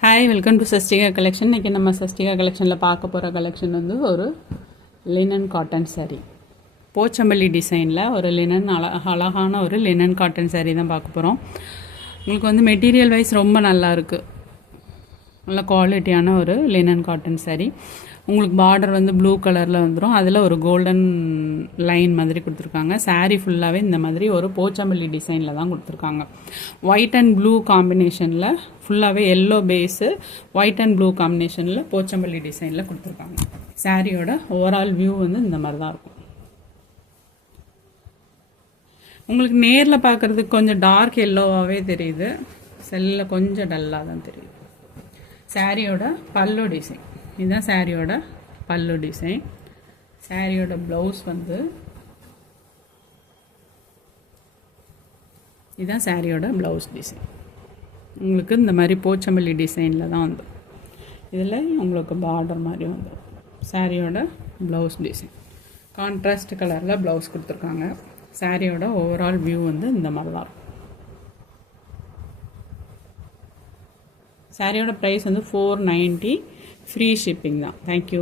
Hi, welcome to Shashtika collection. இன்றைக்கி நம்ம சஷ்டிகா கலெக்ஷனில் பார்க்க போகிற கலெக்ஷன் வந்து ஒரு லினன் காட்டன் சாரீ. போச்சம்பள்ளி டிசைனில் ஒரு லினன் அழகான ஒரு லினன் காட்டன் சாரீ தான் பார்க்க போகிறோம். உங்களுக்கு வந்து மெட்டீரியல் வைஸ் ரொம்ப நல்லாயிருக்கு. நல்ல குவாலிட்டியான ஒரு லினன் காட்டன் சாரீ. உங்களுக்கு பார்டர் வந்து ப்ளூ கலரில் வந்துடும். அதில் ஒரு கோல்டன் லைன் மாதிரி கொடுத்துருக்காங்க. சாரீ ஃபுல்லாகவே இந்த மாதிரி ஒரு போச்சம்பள்ளி டிசைனில் தான் கொடுத்துருக்காங்க. ஒயிட் அண்ட் ப்ளூ காம்பினேஷனில் ஃபுல்லாகவே yellow base white and blue காம்பினேஷனில் போச்சம்பள்ளி டிசைனில் கொடுத்துருக்காங்க. சாரியோட ஓவரால் வியூ வந்து இந்த மாதிரி தான் இருக்கும். உங்களுக்கு நேரில் பார்க்குறதுக்கு கொஞ்சம் டார்க் எல்லோவாகவே தெரியுது. செல்லில் கொஞ்சம் டல்லாக தான் தெரியுது. சாரியோட பல்லு டிசைன் இதுதான். சாரியோட பல்லு டிசைன். சாரியோட ப்ளவுஸ் வந்து இதுதான். சாரியோட ப்ளவுஸ் டிசைன் உங்களுக்கு இந்த மாதிரி போச்சம்பள்ளி டிசைனில் தான் வந்துடும். இதில் உங்களுக்கு பார்டர் மாதிரி வந்துடும். சாரியோட ப்ளவுஸ் டிசைன் கான்ட்ராஸ்ட் கலரில் ப்ளவுஸ் கொடுத்துருக்காங்க. சாரியோட ஓவரால் வியூ வந்து இந்த மாதிரி தான் இருக்கும். சாரியோட ப்ரைஸ் வந்து $490. ஃப்ரீ ஷிப்பிங் தான். தேங்க்யூ.